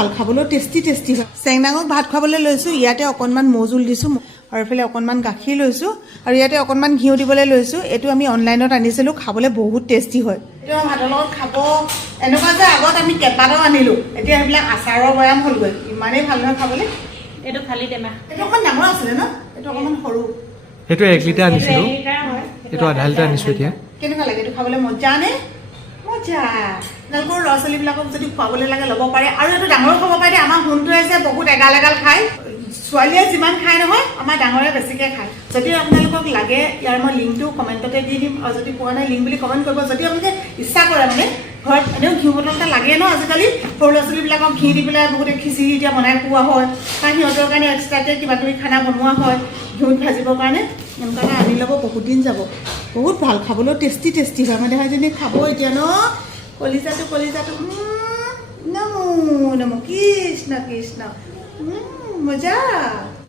ভাল খাবলৈ টেষ্টি হয় চেংনাঙক ভাত খাবলৈ লৈছোঁ ইয়াতে অকণমান মৌজোল দিছোঁ আৰু এইফালে অকণমান গাখীৰ লৈছোঁ আৰু ইয়াতে অকণমান ঘিউ দিবলৈ লৈছোঁ এইটো আমি অনলাইনত আনিছিলোঁ খাবলৈ বহুত টেষ্টি হয় এইটো ভাতৰ লগত খাব এনেকুৱা যে আগত আমি কেইবাটাও আনিলোঁ এতিয়া সেইবিলাক আচাৰৰ বৈয়াম হ'লগৈ ইমানেই ভাল নহয় খাবলৈ এইটো খালি টেমা এইটো অকণমান ডাঙৰ আছিলে ন এইটো অকণমান সৰু এইটো 1 লিটাৰ আনিছিলোঁ এইটো আধা লিটাৰ আনিছোঁ এতিয়া কেনেকুৱা লাগে এইটো খাবলৈ মজা নে মজা আপোনালোকৰ ল'ৰা ছোৱালীবিলাকক যদি খুৱাবলৈ লাগে ল'ব পাৰে আৰু এইটো ডাঙৰো খাব পাৰে আমাৰ সোণটোৱে যে বহুত এগাল খায় ছোৱালীয়ে যিমান খায় নহয় আমাৰ ডাঙৰে বেছিকৈ খায় যদি আপোনালোকক লাগে ইয়াৰ মই লিংকটো কমেণ্টতে দি দিম আৰু যদি পোৱা নাই লিংক বুলি কমেণ্ট কৰিব যদি আপোনালোকে ইচ্ছা কৰে মানে ঘৰত এনেও ঘিউ বটল এটা লাগে ন আজিকালি সৰু ল'ৰা ছোৱালীবিলাকক ঘি দি পেলাই বহুতে খিচিৰি এতিয়া বনাই খোৱা হয় কাৰণ সিহঁতৰ কাৰণে এক্সট্ৰাকৈ কিবা কিবি খানা বনোৱা হয় ঘিউত ভাজিবৰ কাৰণে এনেকুৱা এটা আনি ল'ব বহুত দিন যাব বহুত ভাল খাবলৈ টেষ্টি হয় মানে এজনী খাব এতিয়া ন কলিজাটো নমো কৃষ্ণ মজা